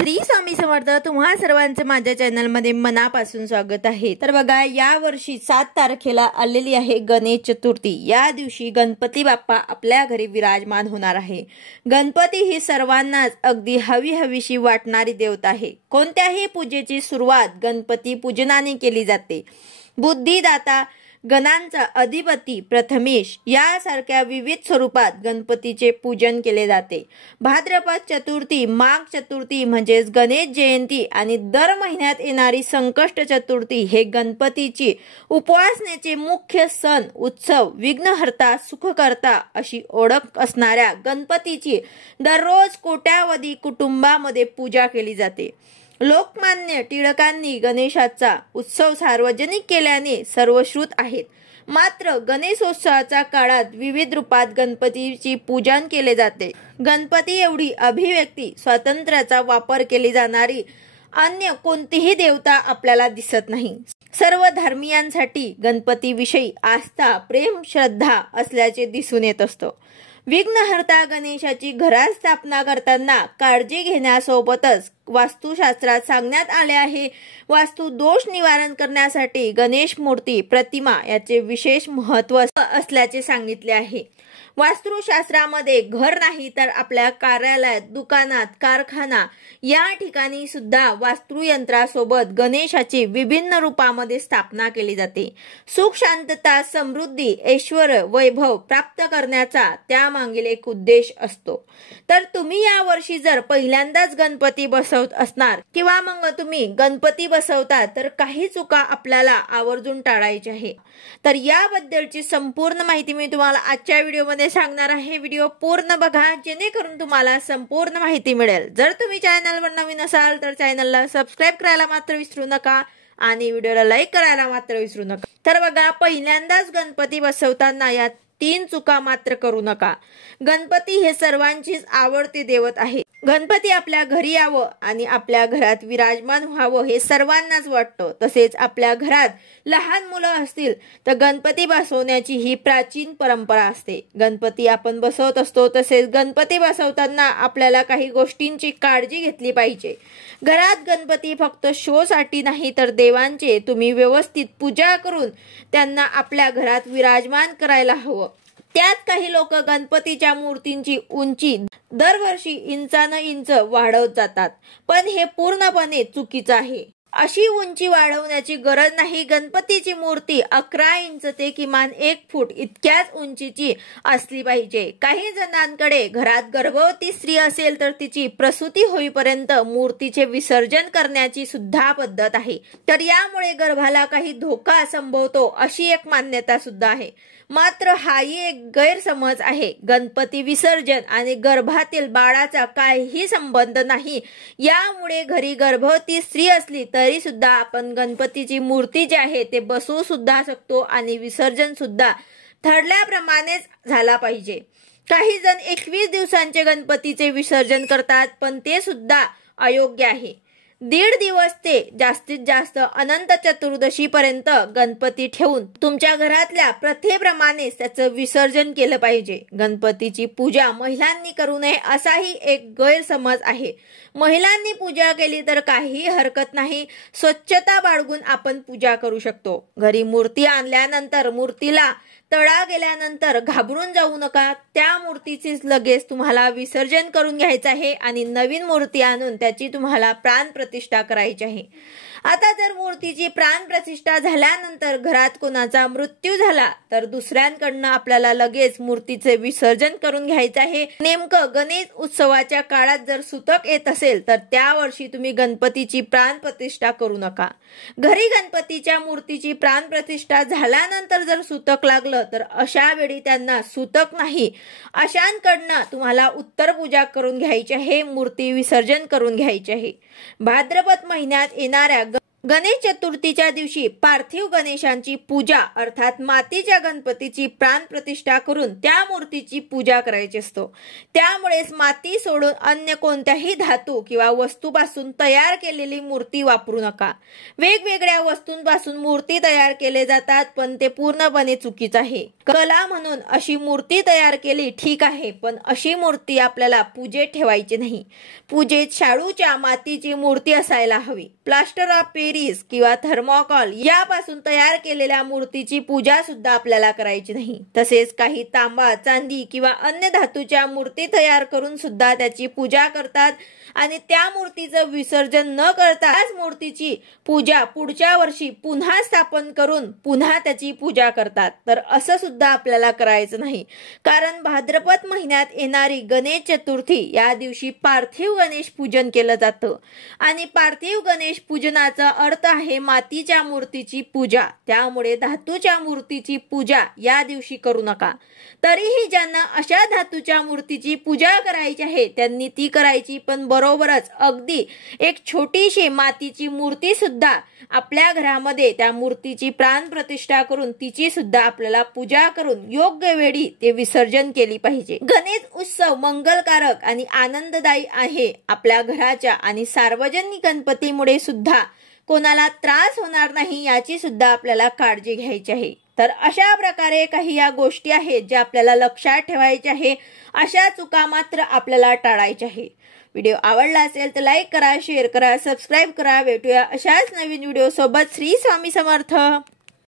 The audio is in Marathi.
श्री स्वामी समर्थ. तुम्हा सर्वांचं माझ्या चॅनलमध्ये मनापासून स्वागत आहे. तर बघा, या वर्षी 7 तारखेला आलेली आहे गणेश चतुर्थी. या दिवशी गणपती बाप्पा आपल्या घरी विराजमान होणार आहे. गणपती ही सर्वांनाच अगदी हवीशी वाटणारी देवता आहे. कोणत्याही पूजेची सुरुवात गणपती पूजनाने केली जाते. बुद्धिदाता, गणांचा अधिपती प्रथमेश यासारख्या विविध स्वरूपात गणपतीचे पूजन केले जाते. भाद्रपद चतुर्थी, माघ चतुर्थी म्हणजेच गणेश जयंती आणि दर महिन्यात येणारी संकष्ट चतुर्थी हे गणपतीची उपासनेचे मुख्य सण उत्सव. विघ्नहर्ता, सुखकर्ता अशी ओळख असणाऱ्या गणपतीची दररोज कोट्यावधी कुटुंबामध्ये पूजा केली जाते. लोकमान्य टिळकांनी गणेशाचा उत्सव सार्वजनिक केल्याने सर्वश्रुत आहेत. मात्र गणेशोत्सवाच्या काळात विविध रूपात गणपतीची पूजन केले जाते. गणपती एवढी अभिव्यक्ती स्वातंत्र्याचा वापर केली जाणारी अन्य कोणतीही देवता आपल्याला दिसत नाही. सर्व धर्मियांसाठी गणपतीविषयी आस्था, प्रेम, श्रद्धा असल्याचे दिसून येत असतं. विघ्नहर्ता गणेशाची घरात स्थापना करताना काळजी घेण्यासोबतच वास्तुशास्त्रात सांगण्यात आले आहे. वास्तु दोष निवारण करण्यासाठी गणेश मूर्ती, प्रतिमा याचे विशेष महत्त्व असल्याचे सांगितले आहे. वास्तुशास्त्रामध्ये घर नाही तर आपल्या कार्यालयात, दुकानात, कारखाना या ठिकाणी सुद्धा वास्तुयंत्रासोबत गणेशाची विभिन्न रूपामध्ये स्थापना केली जाते. सुख, शांतता, समृद्धी, ऐश्वर, वैभव प्राप्त करण्याचा त्यामागील एक उद्देश असतो. तर तुम्ही या वर्षी जर पहिल्यांदाच गणपती बसवत असणार किंवा मग तुम्ही गणपती बसवता तर काही चुका आपल्याला आवर्जून टाळायच्या आहे. तर याबद्दलची संपूर्ण माहिती मी तुम्हाला आजच्या व्हिडिओमध्ये सांगणार आहे. व्हिडिओ पूर्ण बघा जेणेकरून तुम्हाला संपूर्ण माहिती मिळेल. जर तुम्ही चॅनलवर नवीन असाल तर चॅनलला सबस्क्राईब करायला मात्र विसरू नका आणि व्हिडिओला लाईक करायला मात्र विसरू नका. तर बघा, पहिल्यांदाच गणपती बसवताना या 3 चुका मात्र करू नका. गणपती हे सर्वांचीच आवडते दैवत आहे. गणपती आपल्या घरी यावं आणि आपल्या घरात विराजमान व्हावं हे सर्वांनाच वाटतं. तसेच आपल्या घरात लहान मुलं असतील तर गणपती बसवण्याची ही प्राचीन परंपरा असते. गणपती आपण बसवत असतो. तसेच गणपती बसवताना आपल्याला काही गोष्टींची काळजी घेतली पाहिजे. घरात गणपती फक्त शो साठी नाही तर देवांचे तुम्ही व्यवस्थित पूजा करून त्यांना आपल्या घरात विराजमान करायला हवं. त्यात काही लोक गणपतीच्या मूर्तींची उंची दरवर्षी इंचानं इंच वाढवत जातात, पण हे पूर्णपणे चुकीचं आहे. अशी उंची वाढवण्याची गरज नाही. गणपतीची मूर्ती 11 इंच ते किमान 1 फूट इतक्याच उंचीची असली पाहिजे. काही जणांकडे घरात गर्भवती स्त्री असेल तर तिची प्रसूती होईपर्यंत मूर्तीचे विसर्जन करण्याची सुद्धा पद्धत आहे. तर यामुळे गर्भाला काही धोका संभवतो अशी एक मान्यता सुद्धा आहे. मात्र हाही एक गैरसमज आहे. गणपती विसर्जन आणि गर्भातील बाळाचा काहीही संबंध नाही. यामुळे घरी गर्भवती स्त्री असली तरी सुद्धा आपण गणपतीची मूर्ती जी आहे ते बसवू सुद्धा शकतो आणि विसर्जन सुद्धा ठरल्याप्रमाणेच झाला पाहिजे. काही जण 21 दिवसांचे गणपतीचे विसर्जन करतात, पण ते सुद्धा अयोग्य आहे. 1.5 दिवस ते जास्तीत जास्त अनंत चतुर्दशी पर्यंत गणपती ठेवून तुमच्या घरातल्या प्रथेप्रमाणेच त्याचं विसर्जन केलं पाहिजे. गणपतीची पूजा महिलांनी करू नये असाही एक गैरसमज आहे. महिलांनी पूजा केली तर काही हरकत नाही. स्वच्छता बाळगून आपण पूजा करू शकतो. घरी मूर्ती आणल्यानंतर मूर्तीला तळा गेल्यानंतर घाबरून जाऊ नका. त्या मूर्तीचीच लगेच तुम्हाला विसर्जन करून घ्यायचं आहे आणि नवीन मूर्ती आणून त्याची तुम्हाला प्राणप्रतिष्ठा करायची आहे. आता जर मूर्तीची प्राणप्रतिष्ठा झाल्यानंतर घरात कोणाचा मृत्यू झाला तर दुसऱ्यांकडनं आपल्याला लगेच मूर्तीचे विसर्जन करून घ्यायचं आहे. नेमकं गणेश उत्सवाच्या काळात जर सुतक येत असेल तर त्या वर्षी तुम्ही गणपतीची प्राणप्रतिष्ठा करू नका. घरी गणपतीच्या मूर्तीची प्राणप्रतिष्ठा झाल्यानंतर जर सुतक लागलं तर अशा वेळी त्यांना सुतक नाही अशांकडनं तुम्हाला उत्तर पूजा करून घ्यायची आहे. मूर्ती विसर्जन करून घ्यायची आहे. भाद्रपद महिन्यात येणाऱ्या गणेश चतुर्थीच्या दिवशी पार्थिव गणेशांची पूजा अर्थात मातीच्या गणपतीची प्राणप्रतिष्ठा करून त्या मूर्तीची पूजा करायची असतो। त्यामुळेच माती सोडून अन्य कोणत्याही धातू किंवा वस्तूपासून तयार केलेली मूर्ती वापरू नका। वेगवेगळ्या वस्तूंपासून मूर्ती तयार केले जातात, पण ते पूर्णपणे चुकीचं आहे। कला म्हणून अशी मूर्ती तयार केली ठीक आहे, पण अशी मूर्ती आपल्याला पूजेत ठेवायची नाही। पूजेत शाडूच्या मातीची मूर्ती असायला हवी। प्लास्टर ऑफ पॅरिस किंवा थर्मोकॉल यापासून तयार केलेल्या मूर्तीची पूजा सुद्धा आपल्याला करायची नाही। तसेच काही तांबा, चांदी किंवा अन्य धातूच्या मूर्ती तयार करून सुद्धा त्याची पूजा करतात आणि त्या मूर्तीचं विसर्जन न करता त्याच मूर्तीची पूजा पुढच्या वर्षी पुन्हा स्थापन करून पुन्हा त्याची पूजा करतात। तर असं सुद्धा आपल्याला करायचं नाही, कारण भाद्रपद महिन्यात येणारी गणेश चतुर्थी या दिवशी पार्थिव गणेश पूजन केलं जातं आणि पार्थिव गणेश पूजनाचा अर्थ आहे मातीच्या मूर्तीची पूजा। त्यामुळे धातूच्या मूर्तीची पूजा या दिवशी करू नका। तरीही ज्यांना अशा धातूच्या मूर्तीची पूजा करायची आहे त्यांनी ती करायची, पण बरोबरच अगदी एक छोटीशी मातीची मूर्ती सुद्धा आपल्या घरामध्ये त्या मूर्तीची प्राणप्रतिष्ठा करून तिची सुद्धा आपल्याला पूजा करून योग्य वेळी ते विसर्जन केली पाहिजे। गणेश उत्सव मंगलकारक आणि आनंददायी आहे। आपल्या घराच्या आणि सार्वजनिक गणपतीमुळे सुद्धा कोणाला त्रास होणार नाही याची सुद्धा आपल्याला काळजी घ्यायची आहे। तर अशा प्रकारे काही या गोष्टी आहेत ज्या आपल्याला लक्षात ठेवायच्या आहे। अशा चुका मात्र आपल्याला टाळायच्या आहे। व्हिडिओ आवडला असेल तर लाईक करा, शेअर करा, सबस्क्राइब करा। भेटूया अशाच नवीन व्हिडिओ सोबत। श्री स्वामी समर्थ।